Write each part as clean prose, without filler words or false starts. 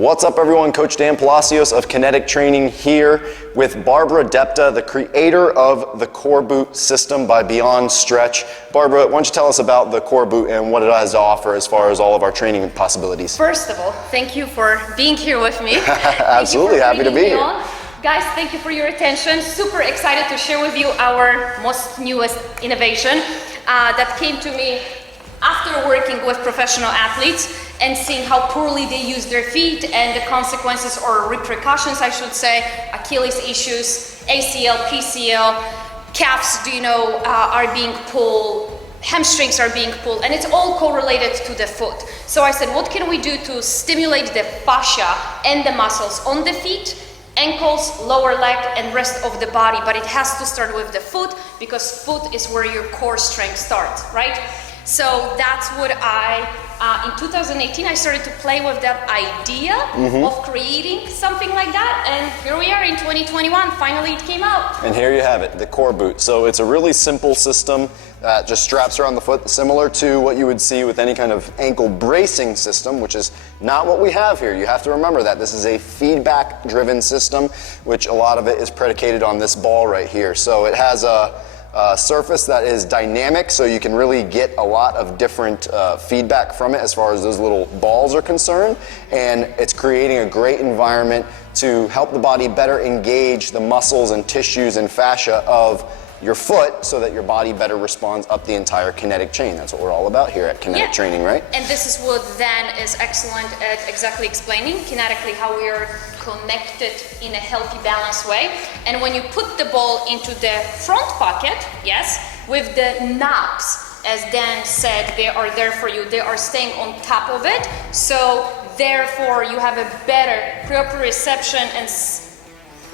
What's up everyone, Coach Dan Palacios of Kinetic Training here with Barbara Depta, the creator of the Core Boot system by Beyond Stretch. Barbara, why don't you tell us about the Core Boot and what it has to offer as far as all of our training possibilities? First of all, thank you for being here with me. Absolutely, happy to be here. Guys, thank you for your attention. Super excited to share with you our most newest innovation that came to me after working with professional athletes and seeing how poorly they use their feet and the consequences or repercussions, I should say, Achilles issues, ACL, PCL, calves, are being pulled, hamstrings are being pulled, and it's all correlated to the foot. So I said, what can we do to stimulate the fascia and the muscles on the feet, ankles, lower leg, and rest of the body, but it has to start with the foot because foot is where your core strength starts, right? So that's what in 2018, I started to play with that idea of creating something like that, and here we are in 2021, finally it came out. And here you have it, the Core Boot. So it's a really simple system that just straps around the foot, similar to what you would see with any kind of ankle bracing system, which is not what we have here. You have to remember that this is a feedback-driven system, which a lot of it is predicated on this ball right here. So it has a surface that is dynamic, so you can really get a lot of different feedback from it as far as those little balls are concerned, and it's creating a great environment to help the body better engage the muscles and tissues and fascia of your foot so that your body better responds up the entire kinetic chain. That's what we're all about here at Kinetic Training, right? And this is what Dan is excellent at exactly explaining, kinetically how we are connected in a healthy, balanced way. And when you put the ball into the front pocket, with the knobs, as Dan said, they are there for you. They are staying on top of it. So therefore, you have a better proprioception and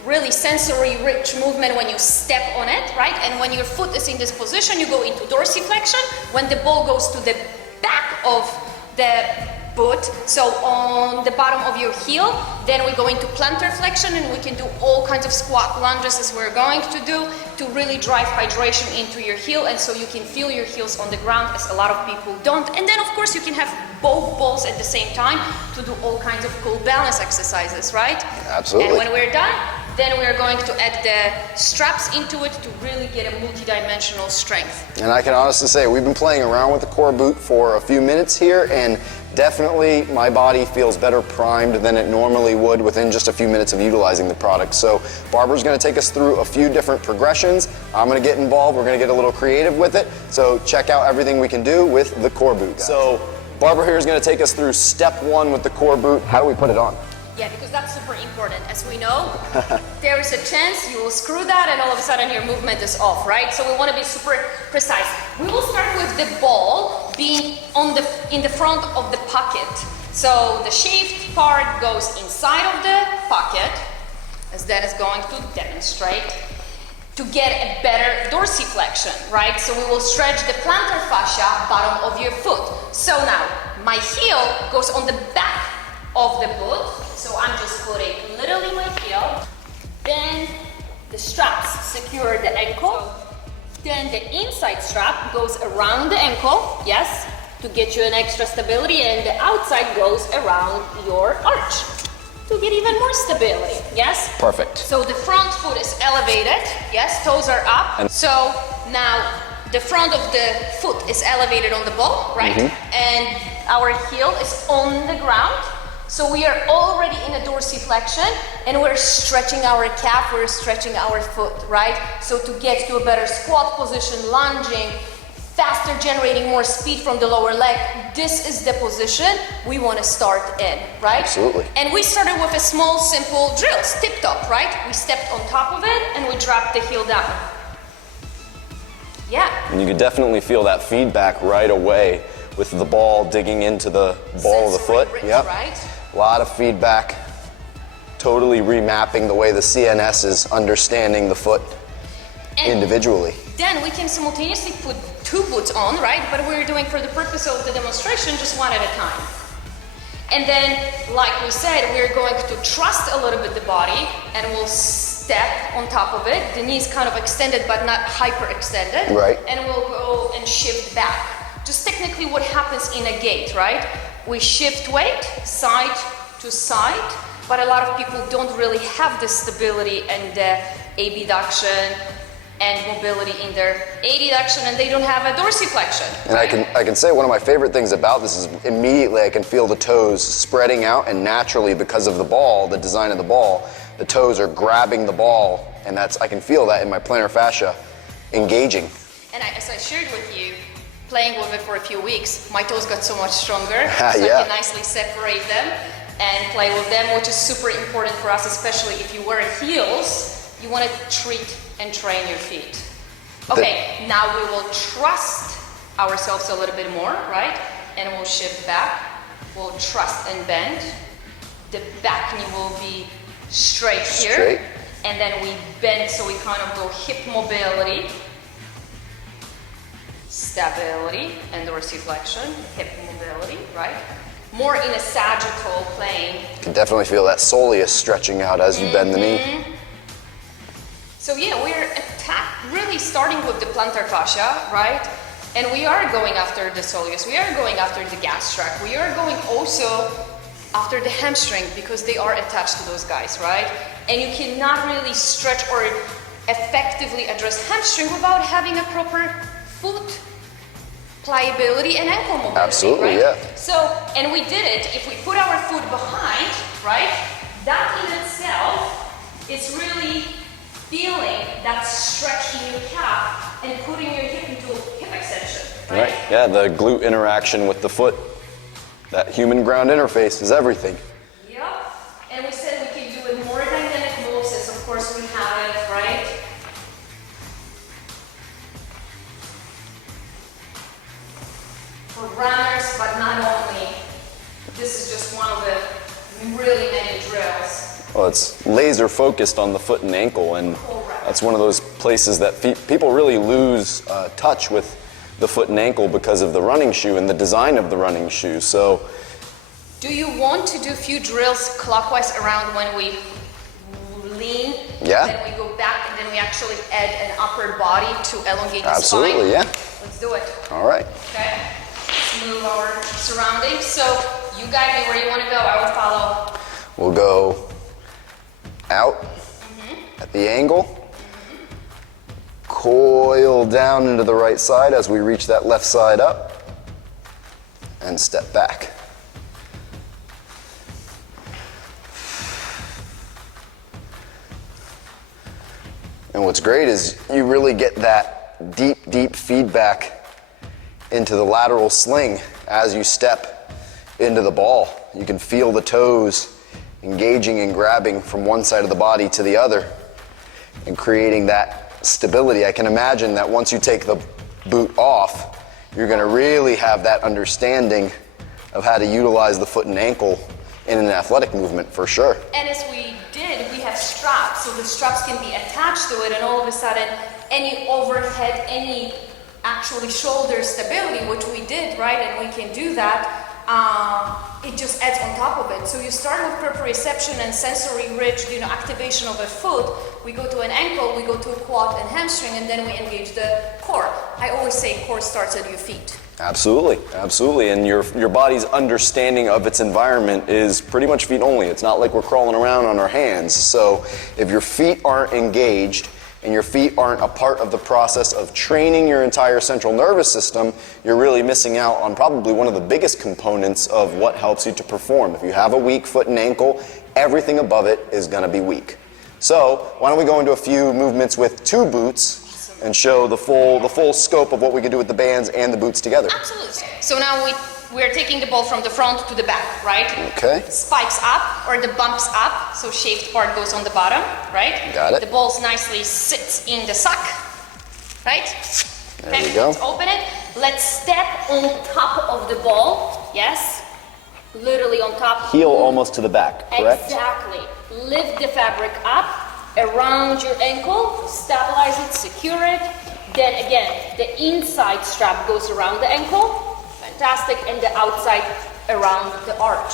really sensory rich movement when you step on it, right? And when your foot is in this position, you go into dorsiflexion. When the ball goes to the back of the boot, so on the bottom of your heel, then we go into plantar flexion, and we can do all kinds of squat lunges as we're going to do to really drive hydration into your heel, and so you can feel your heels on the ground, as a lot of people don't. And then of course you can have both balls at the same time to do all kinds of cool balance exercises, right? Absolutely. And when we're done, then we're going to add the straps into it to really get a multi-dimensional strength. And I can honestly say we've been playing around with the Core Boot for a few minutes here, and definitely my body feels better primed than it normally would within just a few minutes of utilizing the product. So Barbara's going to take us through a few different progressions. I'm going to get involved. We're going to get a little creative with it. So check out everything we can do with the Core Boot, guys. So Barbara here is going to take us through step one with the Core Boot. How do we put it on? Yeah, because that's super important. As we know, there is a chance you will screw that and all of a sudden your movement is off, right? So we want to be super precise. We will start with the ball being in the front of the pocket. So the shift part goes inside of the pocket, as Dan is going to demonstrate, to get a better dorsiflexion, right? So we will stretch the plantar fascia, bottom of your foot. So now, my heel goes on the back of the boot. So I'm just putting literally my heel, then the straps secure the ankle, then the inside strap goes around the ankle, to get you an extra stability, and the outside goes around your arch to get even more stability, Perfect. So the front foot is elevated, toes are up, and so now the front of the foot is elevated on the ball, right? And our heel is on the ground. So we are already in a dorsiflexion, and we're stretching our calf, we're stretching our foot, right? So to get to a better squat position, lunging, faster generating more speed from the lower leg, this is the position we want to start in, right? Absolutely. And we started with a small, simple drills, tip top, right? We stepped on top of it, and we dropped the heel down. And you could definitely feel that feedback right away with the ball digging into the ball of the foot. Rich, right? A lot of feedback, totally remapping the way the CNS is understanding the foot individually. Then we can simultaneously put two boots on, right? But we're doing, for the purpose of the demonstration, just one at a time. And then, like we said, we're going to trust a little bit the body, and we'll step on top of it. The knees kind of extended, but not hyper extended. Right. And we'll go and shift back. Just technically what happens in a gait, right? We shift weight, side to side, but a lot of people don't really have the stability and the abduction and mobility in their adduction, and they don't have a dorsiflexion. And right? I can say one of my favorite things about this is immediately I can feel the toes spreading out, and naturally because of the ball, the design of the ball, the toes are grabbing the ball, and I can feel that in my plantar fascia engaging. And as I shared with you, playing with it for a few weeks, my toes got so much stronger, so yeah. I can nicely separate them and play with them, which is super important for us, especially if you wear heels. You want to treat and train your feet. Okay, now we will trust ourselves a little bit more, right? And we'll shift back. We'll trust and bend. The back knee will be straight here. Straight. And then we bend, so we kind of go hip mobility, stability, and dorsiflexion, hip mobility, right? More in a sagittal plane. You can definitely feel that soleus stretching out as you bend the knee. So yeah, we're really starting with the plantar fascia, right? And we are going after the soleus, we are going after the gastroc, we are going also after the hamstring because they are attached to those guys, right? And you cannot really stretch or effectively address hamstring without having a proper foot pliability and ankle mobility. Absolutely, right? yeah. So, and we did it, if we put our foot behind, right? That in itself is really feeling that stretch in your calf and putting your hip into hip extension, right? Yeah, the glute interaction with the foot, that human ground interface is everything. Yep, and we said we can do it more dynamic moves, as of course we have it, right? For runners, but not only. This is just one of the really many drills. Well, it's laser focused on the foot and ankle, and that's one of those places that people really lose touch with the foot and ankle because of the running shoe and the design of the running shoe. So, do you want to do a few drills clockwise around when we lean? Yeah. Then we go back, and then we actually add an upper body to elongate the spine? Absolutely, yeah. Let's do it. All right. Okay. Let's move our surroundings. So you guide me where you want to go. I will follow. We'll go out at the angle, coil down into the right side as we reach that left side up, and step back. And what's great is you really get that deep feedback into the lateral sling as you step into the ball. You can feel the toes engaging and grabbing from one side of the body to the other and creating that stability. I can imagine that once you take the boot off, you're going to really have that understanding of how to utilize the foot and ankle in an athletic movement for sure. And as we did, we have straps, so the straps can be attached to it, and all of a sudden, any overhead, any actually shoulder stability, which we did, right, and we can do that, it just adds on top of it. So you start with proprioception and sensory rich, activation of a foot. We go to an ankle, we go to a quad and hamstring, and then we engage the core. I always say core starts at your feet. Absolutely, absolutely. And your body's understanding of its environment is pretty much feet only. It's not like we're crawling around on our hands. So if your feet aren't engaged and your feet aren't a part of the process of training your entire central nervous system, you're really missing out on probably one of the biggest components of what helps you to perform. If you have a weak foot and ankle, everything above it is going to be weak. So why don't we go into a few movements with two boots and show the full scope of what we can do with the bands and the boots together. Absolutely. So now we're taking the ball from the front to the back, right? Okay. Spikes up, or the bumps up, so shaved part goes on the bottom, right? Got it. The ball nicely sits in the sock, right? There we go. Let's open it. Let's step on top of the ball, yes? Literally on top. Heel almost to the back, correct? Exactly. Lift the fabric up around your ankle, stabilize it, secure it. Then again, the inside strap goes around the ankle, fantastic, and the outside around the arch.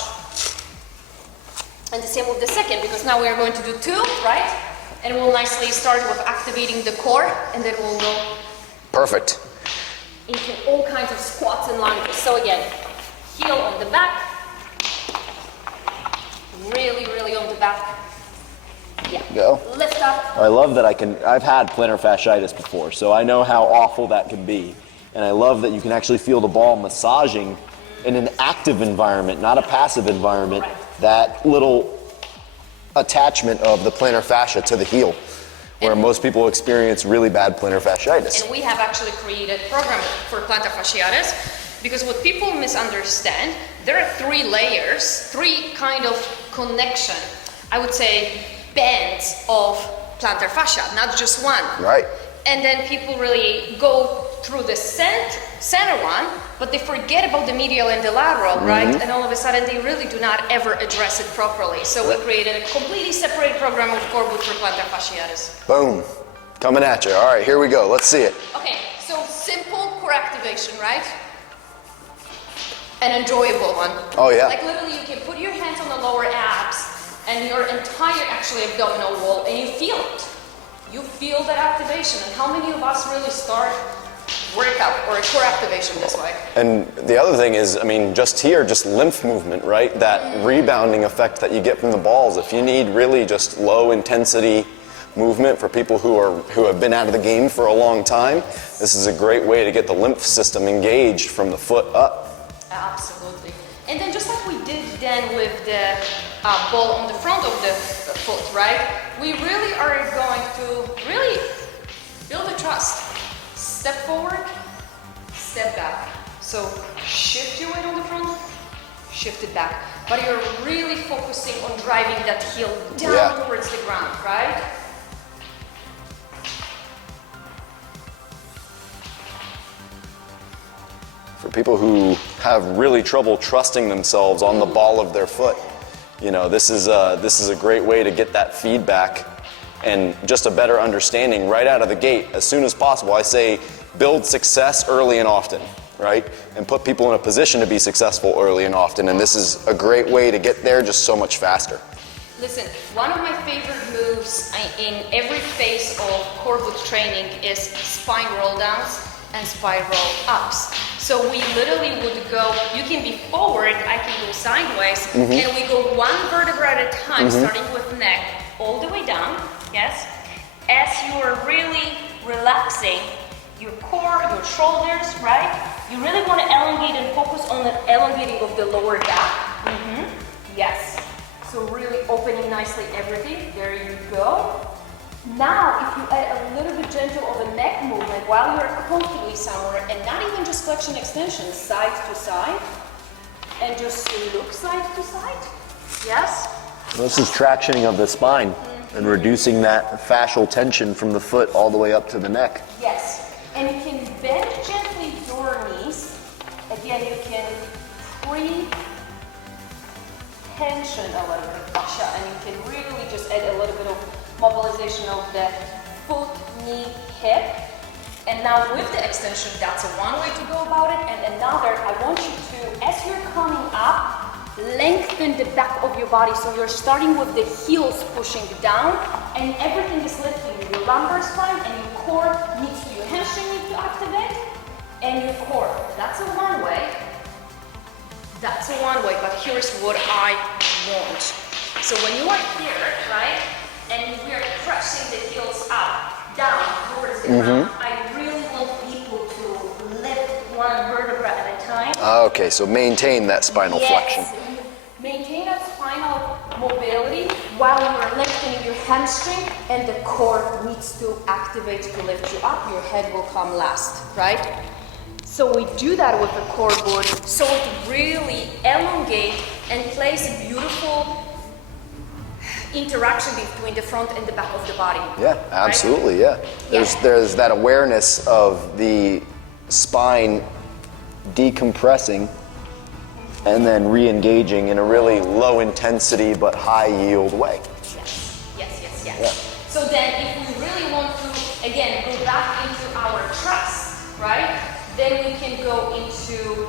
And the same with the second, because now we are going to do two, right? And we'll nicely start with activating the core, and then we'll go Perfect. into all kinds of squats and lunges. So again, heel on the back, Really, really on the back. Yeah. Go. Lift up. I love that I've had plantar fasciitis before, so I know how awful that can be. And I love that you can actually feel the ball massaging in an active environment, not a passive environment, that little attachment of the plantar fascia to the heel, where most people experience really bad plantar fasciitis. And we have actually created a program for plantar fasciitis, because what people misunderstand, there are 3 layers, 3 kind of connection, I would say, bands of plantar fascia, not just one. Right. And then people really go through the center one, but they forget about the medial and the lateral, right? And all of a sudden they really do not ever address it properly. So we created a completely separate program of core boot for plantar fasciitis. Boom. Coming at you. All right, here we go. Let's see it. Okay, so simple core activation, right? An enjoyable one. Oh, yeah. Like literally you can put your hands on the lower abs and your entire actually abdominal wall, and you feel it. You feel that activation. And how many of us really start workout or a core activation this way? And the other thing is, I mean, just here, just lymph movement, right? That rebounding effect that you get from the balls. If you need really just low intensity movement for people who have been out of the game for a long time, this is a great way to get the lymph system engaged from the foot up. Absolutely. And then just like we did then with the ball on the front of the foot, right? We really are going to really build a trust. Step forward, step back. So shift your weight on the front, shift it back. But you're really focusing on driving that heel down towards the ground, right? For people who have really trouble trusting themselves on the ball of their foot, you know, this is a great way to get that feedback and just a better understanding right out of the gate as soon as possible. I say build success early and often, right? And put people in a position to be successful early and often. And this is a great way to get there just so much faster. Listen, one of my favorite moves in every phase of core boot training is spine roll downs and spine roll ups. So we literally would go, you can be forward, I can go sideways, and we go one vertebra at a time, starting with neck, all the way down, yes? As you are really relaxing your core, your shoulders, right? You really want to elongate and focus on the elongating of the lower back. Yes. So really opening nicely everything. There you go. Now, if you add a little bit gentle of a neck movement while you're comfortably somewhere, and not even just flexion extension, side to side, and just look side to side. Yes? This is tractioning of the spine and reducing that fascial tension from the foot all the way up to the neck. Yes. And you can bend gently your knees. Again, you can pre-tension a little bit of fascia, and you can really just add a little bit of mobilization of the foot, knee, hip. And now with the extension, that's one way to go about it. And another, I want you to, as you're coming up, lengthen the back of your body. So you're starting with the heels pushing down, and everything is lifting. Your lumbar spine and your core needs to, your hamstring needs to activate, and your core. That's a one way. That's a one way, but here's what I want. So when you are here, right? And we are pressing the heels up, down, towards the ground. I really want people to lift one vertebra at a time. Okay, so maintain that spinal flexion. Maintain that spinal mobility while you are lifting your hamstring, and the core needs to activate to lift you up. Your head will come last, right? So we do that with the core board, so it really elongates and plays a beautiful interaction between the front and the back of the body. Yeah, absolutely, right? There's that awareness of the spine decompressing and then re-engaging in a really low intensity but high yield way. Yes. Yeah. So then if we really want to, again, go back into our trust, right? Then we can go into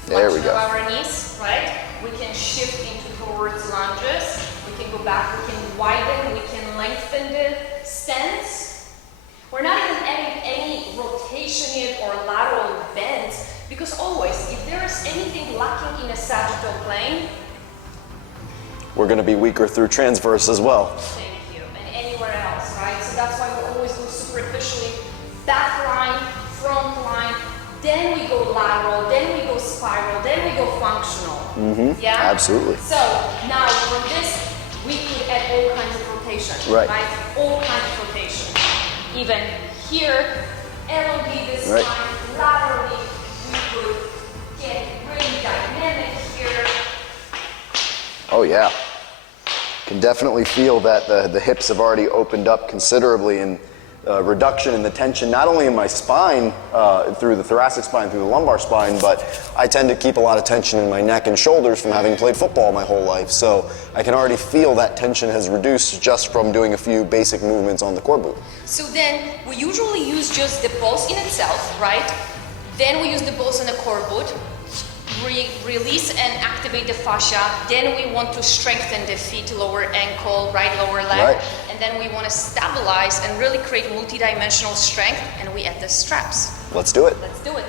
flexion of our knees, right? We can shift into towards lunges. We can go back, we can widen, we can lengthen the stance. We're not even adding any rotation yet or lateral bends, because always, if there is anything lacking in a sagittal plane, we're going to be weaker through transverse as well. Thank you. And anywhere else, right? So that's why we always go superficially, back line, front line, then we go lateral, then we go spiral, then we go functional. Yeah? Absolutely. So now for this, we could add all kinds of rotation, Right. All kinds of rotation. Even here, elongate this Right. line, laterally, we could get really dynamic here. Oh yeah. Can definitely feel that the hips have already opened up considerably, and reduction in the tension, not only in my spine, through the thoracic spine, through the lumbar spine, but I tend to keep a lot of tension in my neck and shoulders from having played football my whole life. So I can already feel that tension has reduced just from doing a few basic movements on the core boot. So then we usually use just the pulse in itself, right? Then we use the pulse on the core boot, release and activate the fascia. Then we want to strengthen the feet, lower ankle, right lower leg. Right. And then we want to stabilize and really create multidimensional strength, and we add the straps. Let's do it. Let's do it.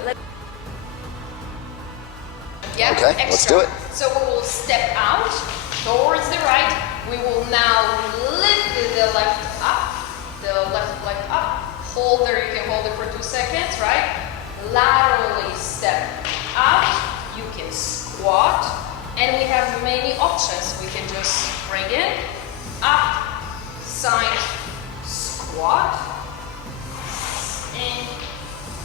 Yeah, Okay, extra. let's do it. So we will step out towards the right. We will now lift the left up, the left leg up. Hold there, you can hold it for 2 seconds, right? Laterally step out. You can squat, and we have many options. We can just bring it up, side, squat, and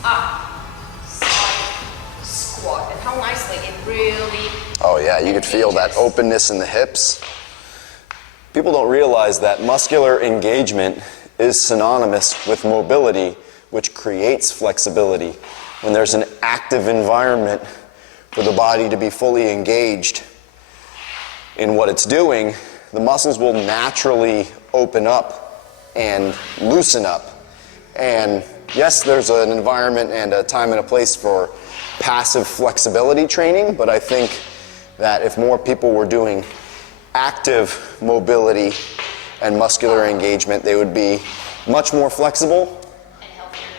up, side, squat. And how nicely it really... Oh yeah, you could feel that engages. openness in the hips. People don't realize that muscular engagement is synonymous with mobility, which creates flexibility. When there's an active environment for the body to be fully engaged in what it's doing, the muscles will naturally open up and loosen up. And yes, there's an environment and a time and a place for passive flexibility training, but I think that if more people were doing active mobility and muscular engagement, they would be much more flexible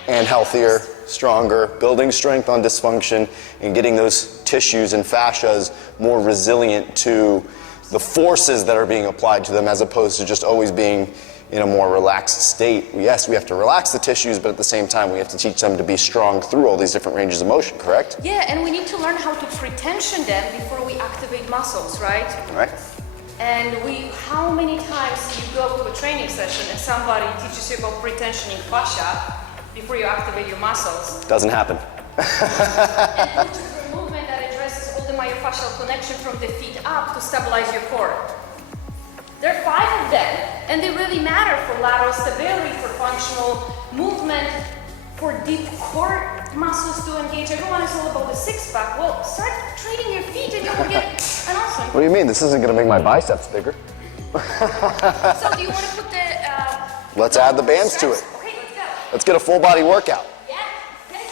and healthier, stronger, building strength on dysfunction, and getting those tissues and fascias more resilient to the forces that are being applied to them, as opposed to just always being in a more relaxed state. Yes, we have to relax the tissues, but at the same time, we have to teach them to be strong through all these different ranges of motion, correct? Yeah, and we need to learn how to pre-tension them before we activate muscles, right? Right. And how many times you go to a training session and somebody teaches you about pre-tensioning fascia before you activate your muscles? Doesn't happen. And which is the movement that addresses all the myofascial connection from the feet up to stabilize your core. There are 5 of them, and they really matter for lateral stability, for functional movement, for deep core muscles to engage. Everyone is all about the six-pack. Well, start training your feet and you will get an awesome. What do you mean? This isn't going to make my biceps bigger. So do you want to put the... Let's add the bands to it. Okay, let's go. Let's get a full body workout. Yeah, okay.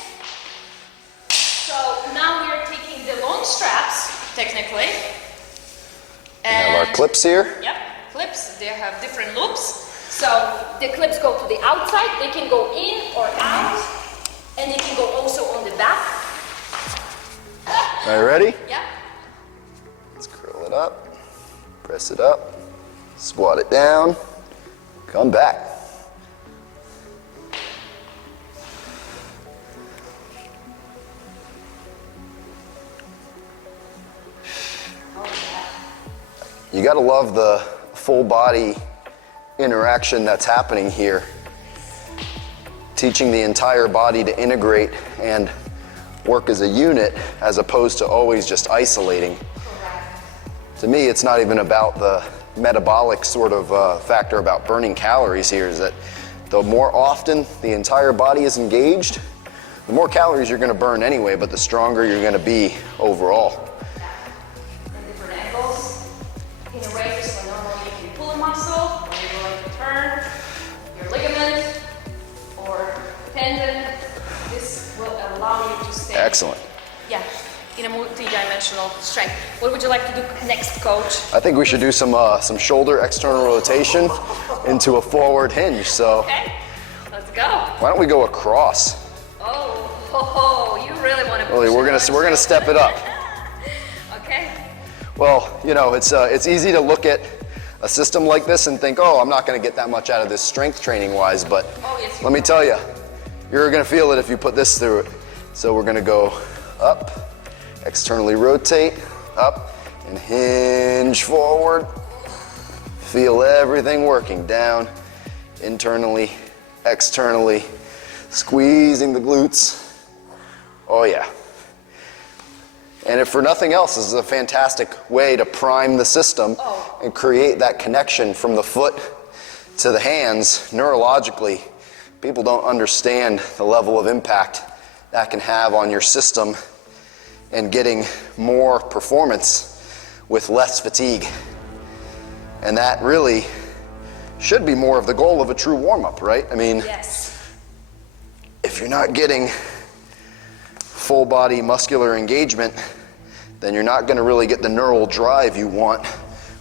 So now we are taking the long straps, technically. We have our clips here. Yep, clips. They have different loops. So the clips go to the outside. They can go in or out. And they can go also on the back. Are you ready? Yeah. Let's curl it up, press it up, squat it down, come back. You gotta love the full body interaction that's happening here. Teaching the entire body to integrate and work as a unit as opposed to always just isolating. Correct. To me, it's not even about the metabolic sort of factor about burning calories here, is that the more often the entire body is engaged, the more calories you're gonna burn anyway, but the stronger you're gonna be overall. And different angles. In a race, so normally if you pull a muscle, when you're going to turn your ligament or tendon, this will allow you to stay. Excellent. Yeah, in a multi-dimensional strength. What would you like to do next, coach? I think we should do some shoulder external rotation into a forward hinge. So Okay, let's go. why don't we go across? Oh, you really want to push Really, we're it, gonna aren't you? step it up. Okay. Well, you know, it's easy to look at a system like this and think, oh, I'm not going to get that much out of this strength training wise, but let me tell you, you're going to feel it if you put this through it. So we're going to go up, externally rotate, up, and hinge forward. Feel everything working down, internally, externally, squeezing the glutes. Oh yeah. And if for nothing else, this is a fantastic way to prime the system and create that connection from the foot to the hands neurologically. People don't understand the level of impact that can have on your system and getting more performance with less fatigue. And that really should be more of the goal of a true warm-up, right? I mean, if you're not getting full body muscular engagement, then you're not going to really get the neural drive you want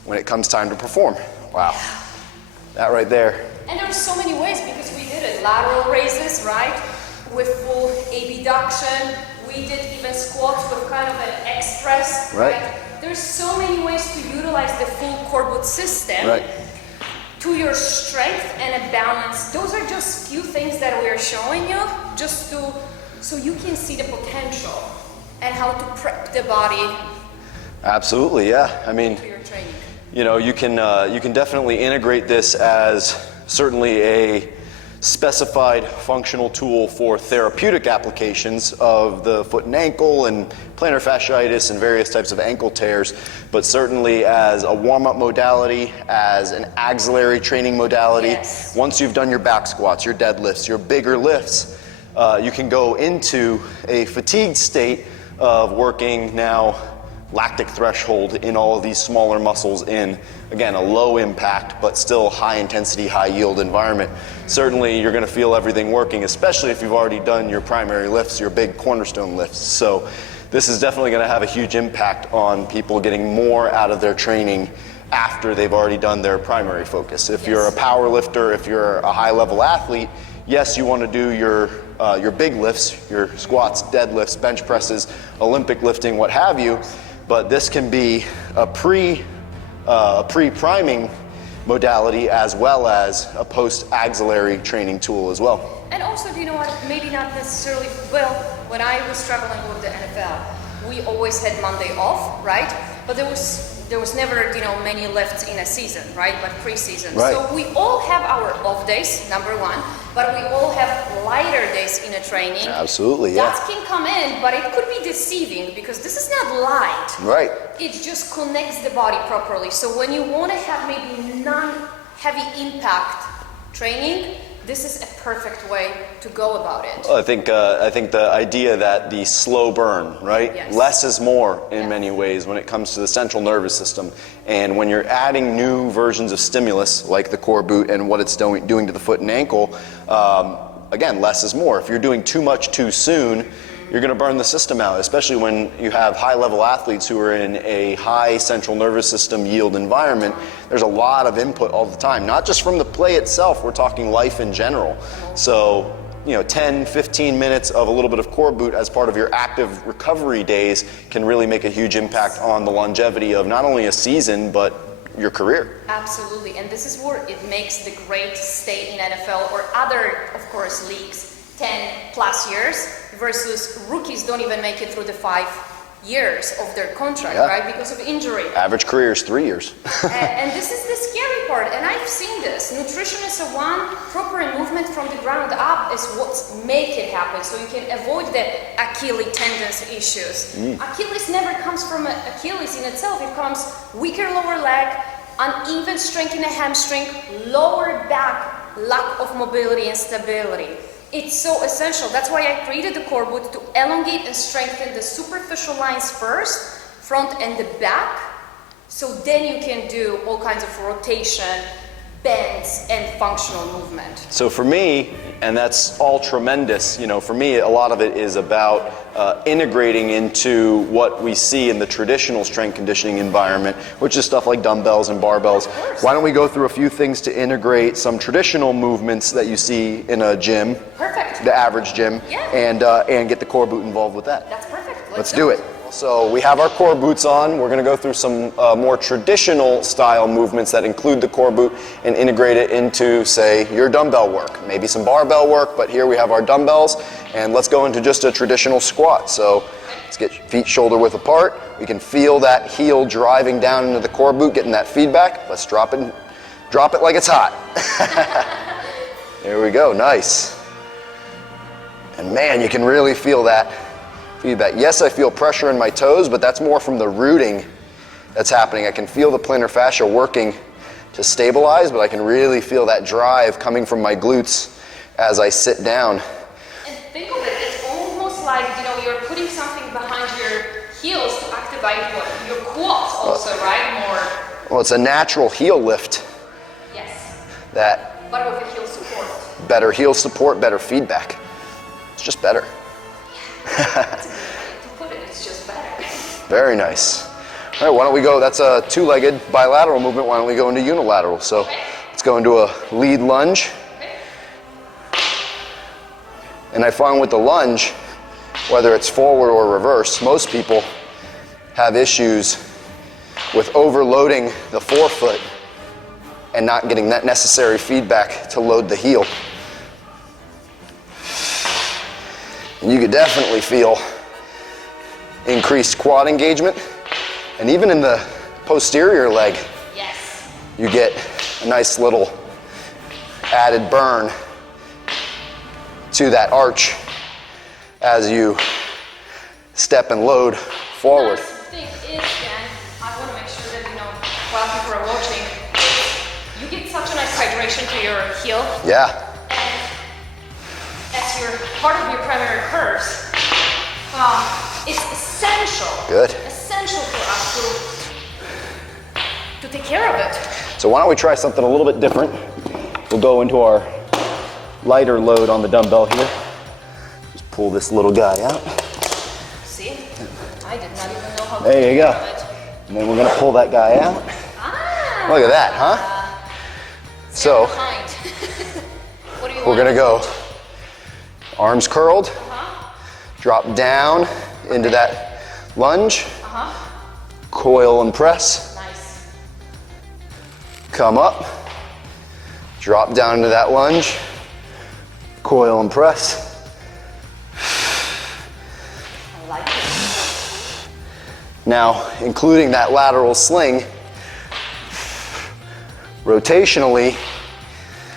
when it comes time to perform. Wow. That right there. And there's so many ways because we did it. Lateral raises, right? With full abduction. We did even squats with kind of an X press, right? There's so many ways to utilize the full core boot system to your strength and a balance. Those are just few things that we're showing you just to, so you can see the potential and how to prep the body. Absolutely, yeah. I mean, for your training. You know, you can definitely integrate this as certainly a specified functional tool for therapeutic applications of the foot and ankle and plantar fasciitis and various types of ankle tears, but certainly as a warm-up modality, as an auxiliary training modality. Once you've done your back squats, your deadlifts, your bigger lifts, you can go into a fatigued state of working now lactic threshold in all of these smaller muscles in, again, a low impact, but still high intensity, high yield environment. Certainly you're gonna feel everything working, especially if you've already done your primary lifts, your big cornerstone lifts. So this is definitely gonna have a huge impact on people getting more out of their training after they've already done their primary focus. If you're a power lifter, if you're a high level athlete, yes, you wanna do your big lifts, your squats, deadlifts, bench presses, Olympic lifting, what have you, but this can be a pre-priming modality as well as a post-auxiliary training tool as well. And also, you know what, maybe not necessarily, well, when I was traveling with the NFL, we always had Monday off, right? But there was never, you know, many lifts in a season, right? But pre-season. So we all have our off days, number one, but we all have lighter days in a training. Absolutely, yeah. That can come in, but it could be deceiving because this is not light. Right. It just connects the body properly. So when you want to have maybe non-heavy impact training, this is a perfect way to go about it. I think the idea that the slow burn, right? Less is more in many ways when it comes to the central nervous system. And when you're adding new versions of stimulus, like the core boot and what it's doing to the foot and ankle, again, less is more. If you're doing too much too soon, you're going to burn the system out, especially when you have high-level athletes who are in a high central nervous system yield environment. There's a lot of input all the time, not just from the play itself, we're talking life in general. So, you know, 10, 15 minutes of a little bit of core boot as part of your active recovery days can really make a huge impact on the longevity of not only a season, but your career. Absolutely, and this is where it makes the great stay in NFL or other, of course, leagues 10 plus years versus rookies don't even make it through the 5 years of their contract, right? Because of injury. Average career is 3 years. and this is the scary part, and I've seen this. Nutrition is a one, proper movement from the ground up is what make it happen, so you can avoid the Achilles tendons issues. Achilles never comes from Achilles in itself, it comes weaker lower leg, uneven strength in the hamstring, lower back, lack of mobility and stability. It's so essential. That's why I created the core boot to elongate and strengthen the superficial lines first, front and the back, so then you can do all kinds of rotation, bends, and functional movement. So for me, and that's all tremendous, you know, for me, a lot of it is about integrating into what we see in the traditional strength conditioning environment, which is stuff like dumbbells and barbells. Why don't we go through a few things to integrate some traditional movements that you see in a gym, the average gym, and get the core boot involved with that. That's perfect. Let's do it. So we have our core boots on. We're going to go through some more traditional style movements that include the core boot and integrate it into, say, your dumbbell work. Maybe some barbell work, but here we have our dumbbells. And let's go into just a traditional squat. So let's get feet shoulder width apart. We can feel that heel driving down into the core boot, getting that feedback. Let's drop it like it's hot. There we go, nice. And man, you can really feel that feedback. Yes, I feel pressure in my toes, but that's more from the rooting that's happening. I can feel the plantar fascia working to stabilize, but I can really feel that drive coming from my glutes as I sit down. And think of it, it's almost like, you're putting something behind your heels to activate your quads also, right? More. Well, it's a natural heel lift. Yes. That. But with the heel support. Better heel support, better feedback. It's just better. That's a good way to put it, it's just better. Very nice. All right, why don't we go, that's a two-legged bilateral movement, why don't we go into unilateral? So let's go into a lead lunge. And I find with the lunge, whether it's forward or reverse, most people have issues with overloading the forefoot and not getting that necessary feedback to load the heel. And you could definitely feel increased quad engagement. And even in the posterior leg, yes, you get a nice little added burn to that arch as you step and load forward. The thing is, Dan, I want to make sure that, while people are watching, you get such a nice hydration to your heel. Yeah. As part of your primary curves, it's essential for us to take care of it. So why don't we try something a little bit different? We'll go into our lighter load on the dumbbell here. Just pull this little guy out. See? I did not even know how to There you go. it. And then we're gonna pull that guy out. Ah! Look at that, huh? So what do you we're gonna go arms curled, drop down into that lunge, coil and press, nice. Come up, drop down into that lunge, coil and press. I like it. Now, including that lateral sling, rotationally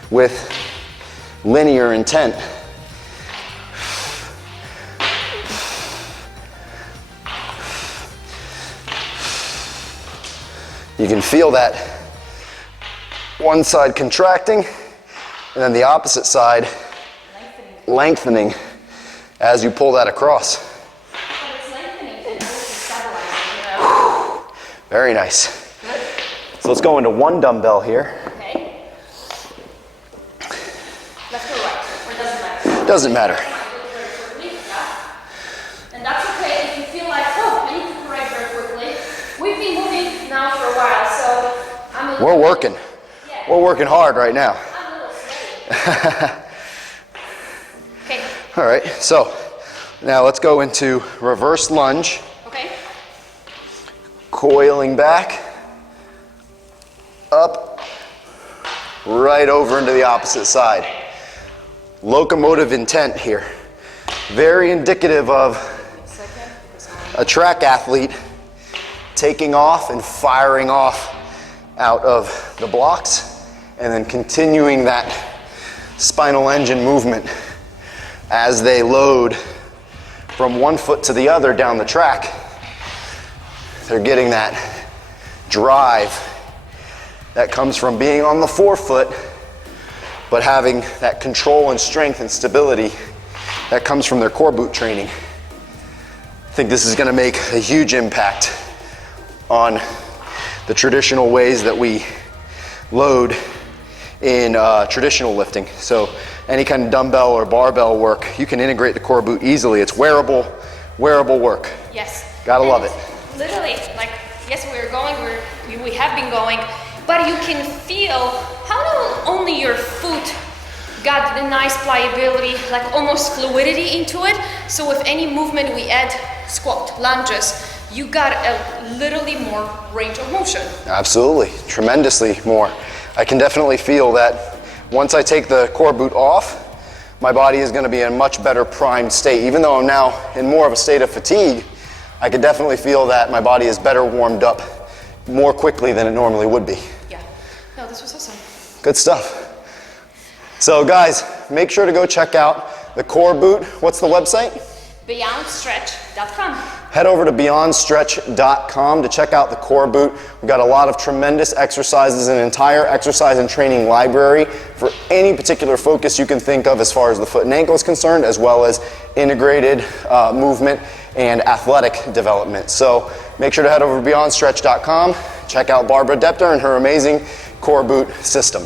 with linear intent. You can feel that one side contracting and then the opposite side lengthening as you pull that across. But it's lengthening and also stabilizing, Very nice. Good. So let's go into one dumbbell here. Okay. Left or right? Or doesn't matter? Doesn't matter. And that's okay if you feel like, I need to correct very quickly. We've been moving now for a while, so I'm a little We're working. Yeah. We're working hard right now. I'm a little sweaty. Okay. All right, so now let's go into reverse lunge. Okay. Coiling back, up, right over into the opposite side. Locomotive intent here. Very indicative of a track athlete taking off and firing off out of the blocks and then continuing that spinal engine movement as they load from one foot to the other down the track. They're getting that drive that comes from being on the forefoot, but having that control and strength and stability that comes from their core boot training. I think this is going to make a huge impact on the traditional ways that we load in traditional lifting. So any kind of dumbbell or barbell work, you can integrate the core boot easily. It's wearable work. Yes. Gotta love it. Literally, like, yes, we have been going, but you can feel how not only your foot got the nice pliability, like almost fluidity into it. So with any movement we add squat, lunges, you got a literally more range of motion. Absolutely, tremendously more. I can definitely feel that once I take the core boot off, my body is going to be in a much better primed state. Even though I'm now in more of a state of fatigue, I can definitely feel that my body is better warmed up more quickly than it normally would be. Yeah, no, this was awesome. Good stuff. So guys, make sure to go check out the core boot. What's the website? Beyondstretch.com. Head over to beyondstretch.com to check out the core boot. We've got a lot of tremendous exercises, an entire exercise and training library for any particular focus you can think of as far as the foot and ankle is concerned, as well as integrated movement and athletic development. So make sure to head over to beyondstretch.com, check out Barbara Depter and her amazing core boot system.